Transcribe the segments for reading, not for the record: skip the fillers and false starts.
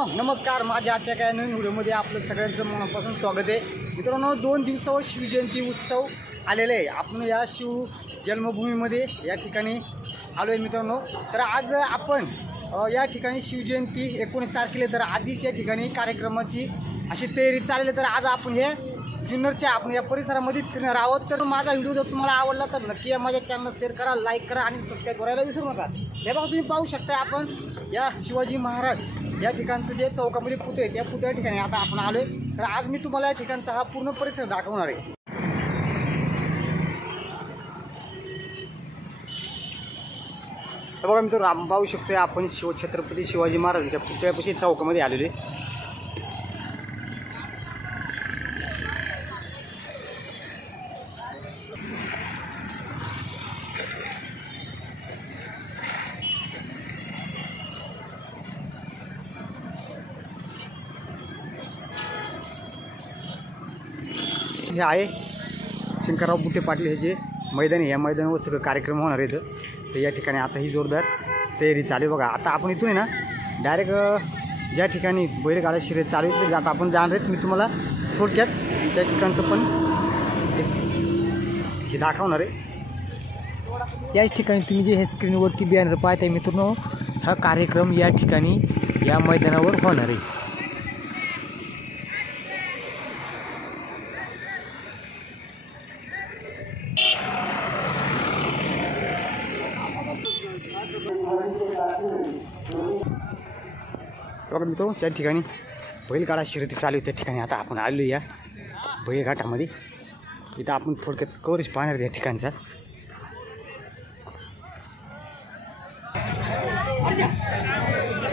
मित्रांनो नमस्कार, माझ्या आजच्या काय नवीन व्हिडिओमध्ये आपलं सगळ्यांचं मनापासून स्वागत आहे। मित्रांनो 2 दिवसावर शिवजयंती उत्सव आलेले आहे। आपण या शिव जन्मभूमीमध्ये या ठिकाणी आलो आहे मित्रांनो। तर आज आपण या ठिकाणी शिवजयंती 19 तारखेला तर आधीच या ठिकाणी कार्यक्रमाची अशी तयारी चालली। तर आज आपण हे जुन्नरच्या आपण या परिसरामध्ये फिरणार आहोत। तर माझा व्हिडिओ जर तुम्हाला आवडला तर नक्की माझ्या चॅनलला शेअर करा, लाईक करा आणि सबस्क्राईब करायला विसरू नका। हे बघा तुम्ही पाहू शकता आपण या शिवाजी महाराज या ठिकाणचं जे चौकामध्ये पुतळे त्या पुतळ्या ठिकाणी आता आपण आलोय। तर आज मी तुम्हाला या ठिकाणचा हा पूर्ण परिसर दाखवणार आहे। बघा मित्रांनो आपण पाहू शकतो आपण छत्रपती शिवाजी महाराजांच्या पुतळ्यापाशी चौकामध्ये आलेले। हे आहे शंकरराव बुट्टे पाटील हे जे मैदान आहे, या मैदानावर सगळं कार्यक्रम होणार आहेत। तर या ठिकाणी आता ही जोरदार तयारी चालू आहे। बघा आता आपण इथून आहे ना डायरेक्ट ज्या ठिकाणी बैलगाडा शर्यत चालू आहे आता आपण जाणार आहेत। मी तुम्हाला थोडक्यात त्या ठिकाणचं पण हे दाखवणार आहे। याच ठिकाणी तुम्ही जे हे स्क्रीनवरती बॅनर पाहताय मित्रांनो, हा कार्यक्रम या ठिकाणी या मैदानावर होणार आहे। बघा मित्रांनो त्या ठिकाणी बैलगाडा शर्यती चालू आहे, त्या ठिकाणी आता आपण आलो या बैलघाटामध्ये। इथं आपण थोडक्यात कव्हरेज पाहणार या ठिकाणचा।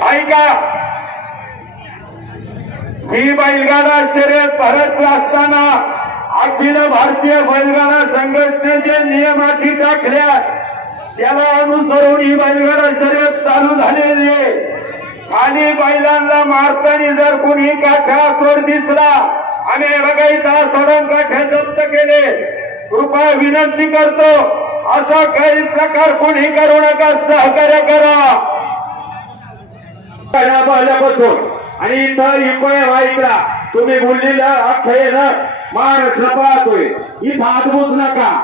ऐका, ही बैलगाडा शर्यत भारत असताना अखिल भारतीय बैलगाडा संघटनेचे नियम अटी टाकल्या त्याला अनुसरून ही बैलगाडा शर्यत चालू झालेली आहे। खाली बैलांना मारताना जर कुणी काठ्यावर दिसला आणि बघायचा सोडून काठ्या जप्त केले, कृपया विनंती करतो असा काही प्रकार कुणी करू नका, सहकार्य करा। पहिल्यापासून आणि इथं इकडे व्हायचा तुम्ही बोललेलं अख्खे ना महाराष्ट्र पाहतोय, इथं अद्भुत नका।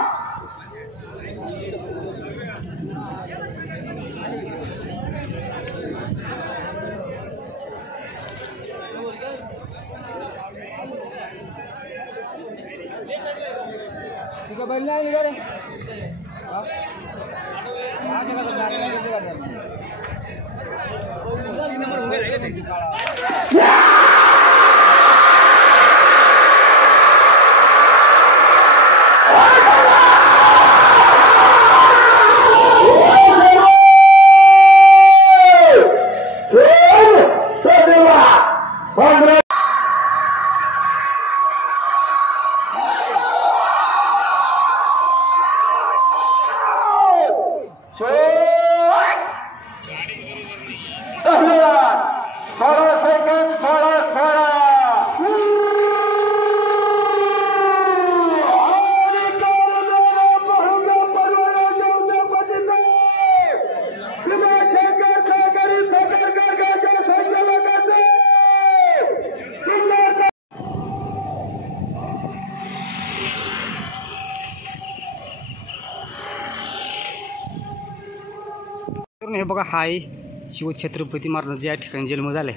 हे बघा हा आहे शिवछत्रपती महाराजांचा या ठिकाणी जन्म झालाय।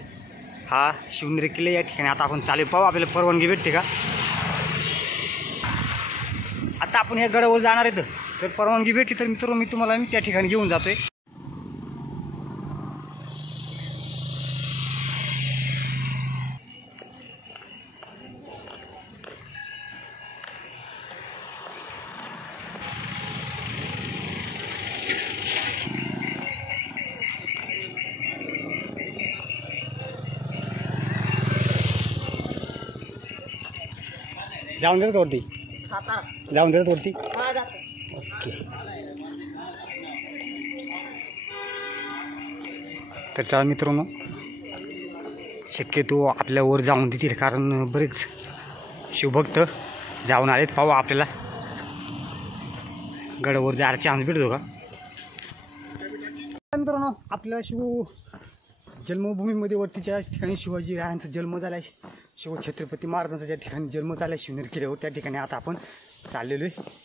हा शिवनेरी किल्ला या ठिकाणी आता आपण चालू पाहू आपल्याला परवानगी भेटते का। आता आपण या गडावर जाणार आहेत, तर परवानगी भेटली तर मित्रांनो मी तुम्हाला त्या ठिकाणी घेऊन जातोय। जाऊन देतात वरती, जाऊन देतात वरती। ओके, तर चला मित्रांनो शक्यतो आपल्या वर जाऊन देतील, कारण बरेच शिवभक्त जाऊन आलेत। पाहू आपल्याला गडावर जायला चान्स भेटतो का। मित्रांनो आपल्या शिव जन्मभूमीमध्ये वरतीच्या ठिकाणी शिवाजी रायांचा जन्म झाला आहे, शिवछत्रपती महाराजांचा ज्या ठिकाणी जन्म झाला आहे शिवनेरी किल्ल्यावर, त्या ठिकाणी आता आपण चाललेलो आहे.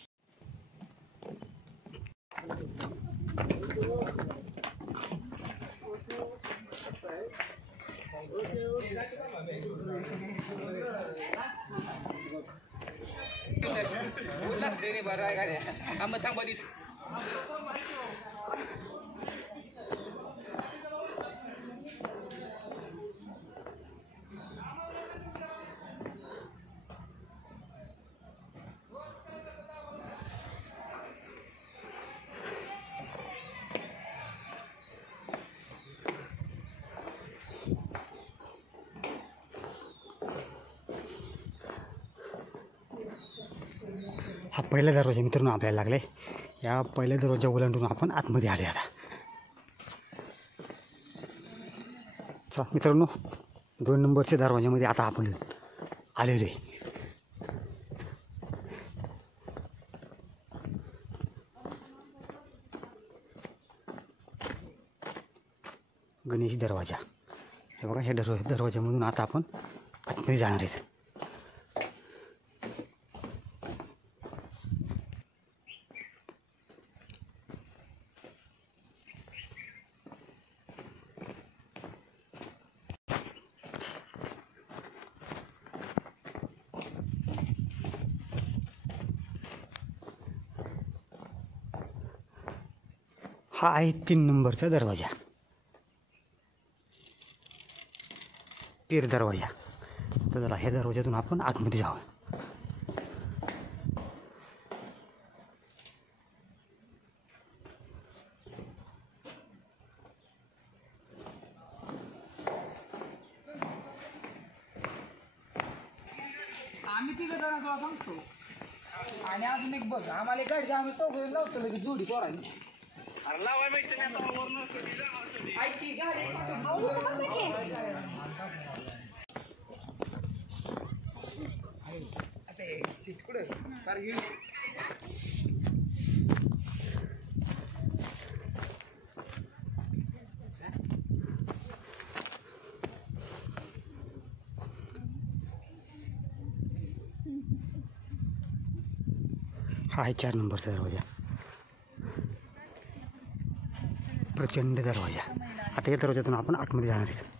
हा पहिला दरवाजा मित्रांनो आपल्याला लागला आहे. या पहिल्या दरवाजा ओलांडून आपण आतमध्ये आले. आता चला मित्रांनो, 2 नंबरच्या दरवाजामध्ये आता आपण आलेलो आहे. गणेश दरवाजा. हे बघा, ह्या दरवाजामधून आता आपण आतमध्ये जाणार आहेत. हा आहे 3 नंबरचा दरवाजा, पीर दरवाजा. तर जरा ह्या दरवाजातून आपण आतमध्ये जाऊ. आम्ही तिघं जण तुला सांगतो. आणि अजून एक बघ, आम्हाला गाडी आम्ही चौघ लावतो लगेच जोडी पोरांनी. ऐकी गाडी चिटकुडे कारगिल. हा आहे 4 नंबरचा दरवाजा, प्रचंड दरवाजा. आता या दरवाजातून आपण आतमध्ये जाणार आहेत.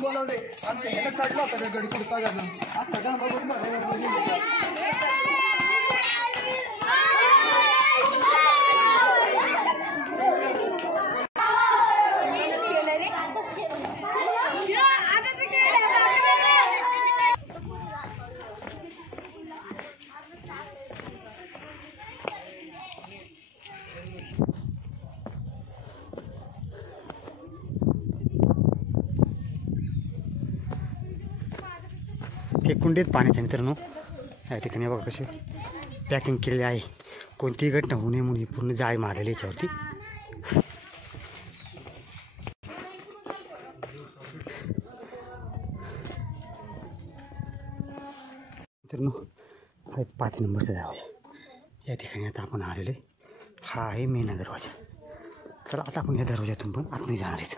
बोलवले आमच्या ह्याला चढला होता गडी कुडता घालून आता का बघून हे कुंडीत पाण्याचे मित्रांनो. या ठिकाणी बघा कसे पॅकिंग केलेले आहे. कोणतीही घटना होऊ नये म्हणून पूर्ण जाळी मारलेली याच्यावरती. मित्रांनो, हा 5 नंबरचा दरवाजा. या ठिकाणी आता आपण आलेलो आहे. हा आहे मेन दरवाजा. तर आता आपण या दरवाजातून पण आतमध्ये जाणार आहेत.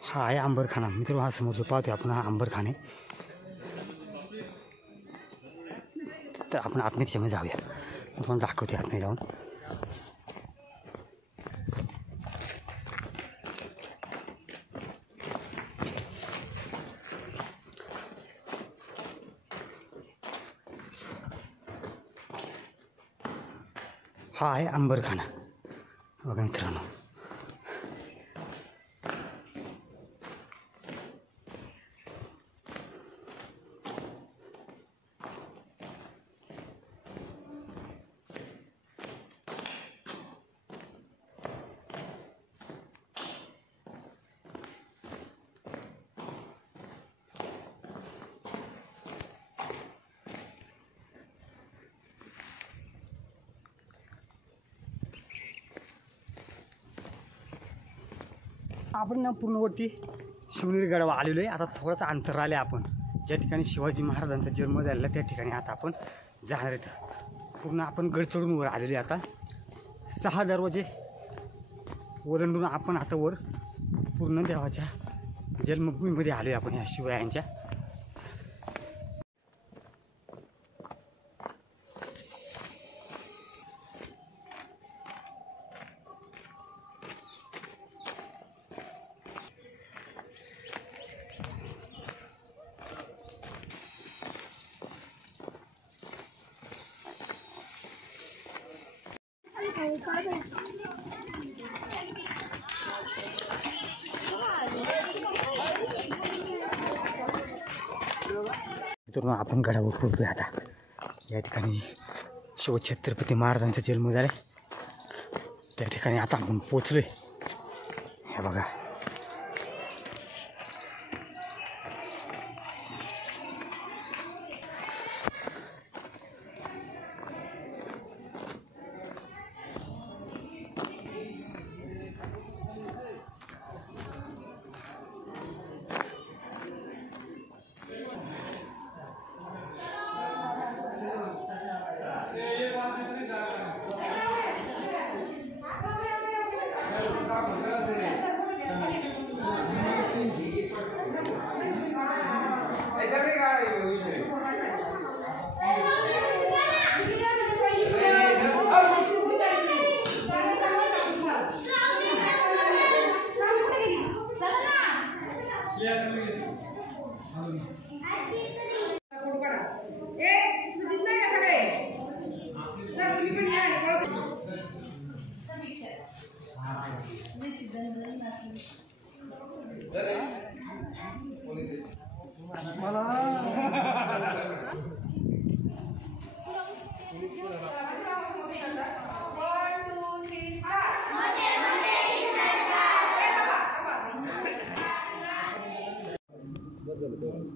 हा आहे अंबरखाना. मित्र हा समोर जो पाहतोय आपण हा अंबरखाना आहे. तर आपण आतमध्ये जाऊया, तुम्हाला दाखवते आतमध्ये जाऊन. हा आहे अंबरखाना बघा मित्रांनो. आपण ना पूर्णवरती शिवनेरी गडावर आलेलो आहे. आता थोडंच अंतर आले आपण ज्या ठिकाणी शिवाजी महाराजांचा जन्म झालेला त्या ठिकाणी आता आपण जाणार आहेत. पूर्ण आपण गड चढून वर आलेलो आहे. आता 6 दरवाजे ओलांडून आपण आता वर पूर्ण देवाच्या जन्मभूमीमध्ये आलो आहे आपण ह्या शिवरायांच्या. तर आपण गडावर पोहोचलोय आता. या ठिकाणी शिवछत्रपती महाराजांचा जन्म झाला त्या ठिकाणी आता आपण पोचलोय. हे बघा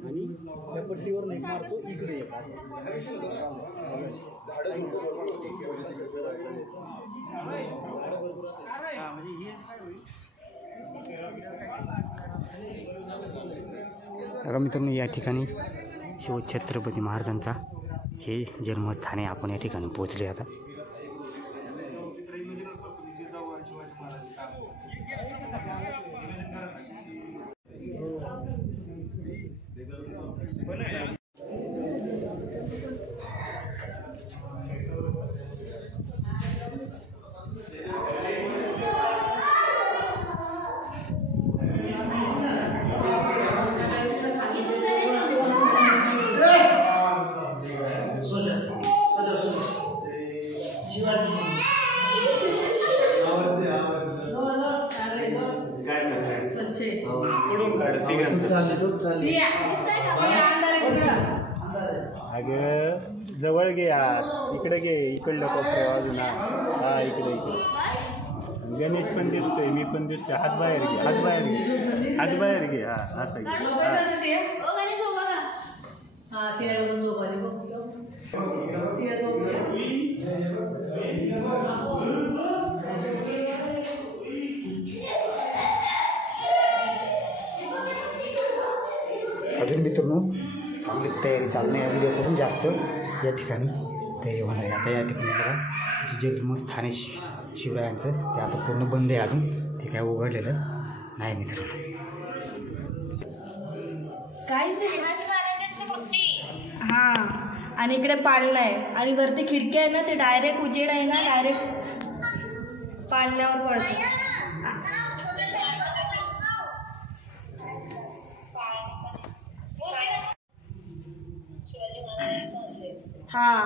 आणि त्या पट्टीवर नाही मारतो इकडे येतात. मित्रांनो या ठिकाणी शिवछत्रपती महाराजांचा हे जन्मस्थान आहे. आपण या ठिकाणी पोहोचले आता. अगं जवळ घे यार, इकडे घे, इकडलं कोपऱ्या बाजूला. हा इकडे इकडे. गणेश पण दिसतोय, मी पण दिसतोय. हात बाहेर घे, हात बाहेर घे, हात बाहेर घे. हा असं घे. अजून मित्रांनो चांगली तयारी चालणे उद्यापासून जास्त या ठिकाणी तयारी होणार आहे. आता या ठिकाणी बघा जे जन्मस्थान आहे शिवरायांचं ते आता पूर्ण बंद आहे. अजून ते काय उघडलेलं नाही मित्रांनो. हां, आणि इकडे पाळणं आहे आणि वरती खिडकी आहे ना, ते डायरेक्ट उजेड आहे ना, डायरेक्ट पाळण्यावर पडतं. हां,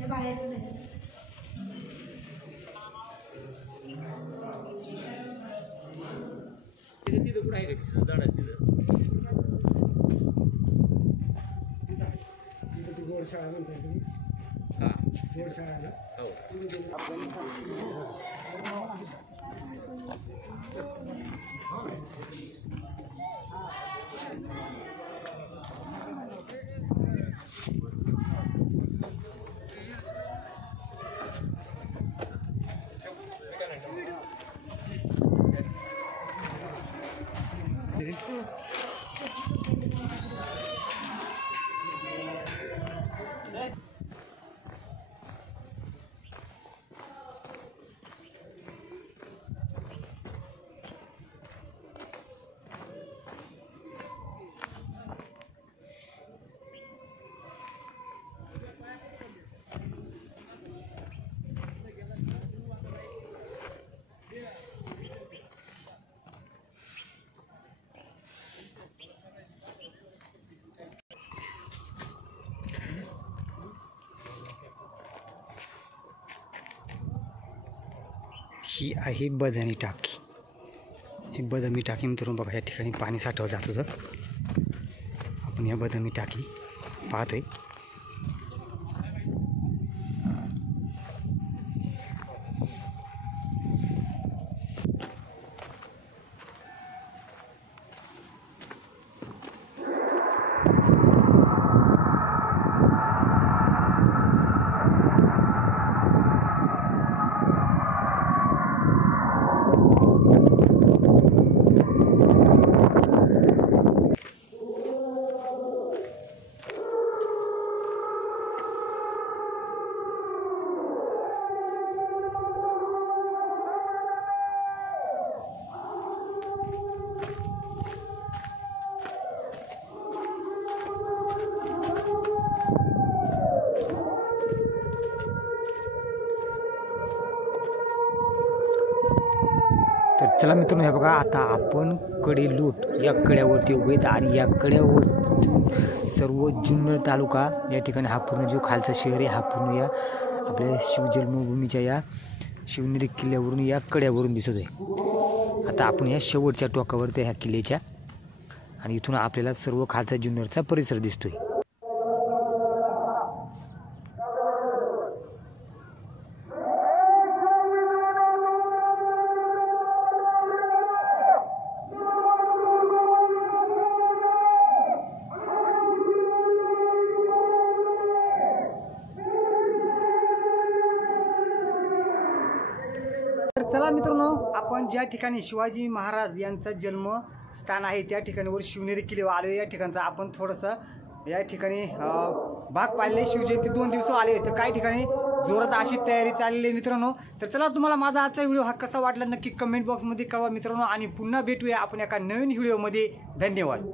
हे बाहेरच आहे. ही आहे बदामी टाकी. ही बदामी टाकी मित्रांनो बघा, या ठिकाणी पाणी साठवलं जात होतं. आपण या बदामी टाकी पाहतोय. तर चला मित्रांनो, हे बघा आता आपण कडेलूट या कड्यावरती उभे आहेत आणि या कड्यावर सर्व जुन्नर तालुका या ठिकाणी हा पूर्ण जो खालचा शहर आहे हा पूर्ण या आपल्या शिवजन्मभूमीच्या या शिवनेरी किल्ल्यावरून या कड्यावरून दिसत आहे. आता आपण या शेवटच्या टोकावरती ह्या किल्ल्याच्या आणि इथून आपल्याला सर्व खालचा जुन्नरचा परिसर दिसतोय. तर चला मित्रांनो, आपण ज्या ठिकाणी शिवाजी महाराज यांचं जन्मस्थान आहे त्या ठिकाणीवर शिवनेरी किल्ल्यावर आलो. या ठिकाणचा आपण थोडंसं या ठिकाणी भाग पाहिले. शिवजयंती 2 दिवस आले तर काही ठिकाणी जोरात अशी तयारी चाललेली आहे मित्रांनो. तर चला, तुम्हाला माझा आजचा व्हिडिओ हा कसा वाटला नक्की कमेंट बॉक्समध्ये कळवा मित्रांनो. आणि पुन्हा भेटूया आपण एका नवीन व्हिडिओमध्ये. धन्यवाद.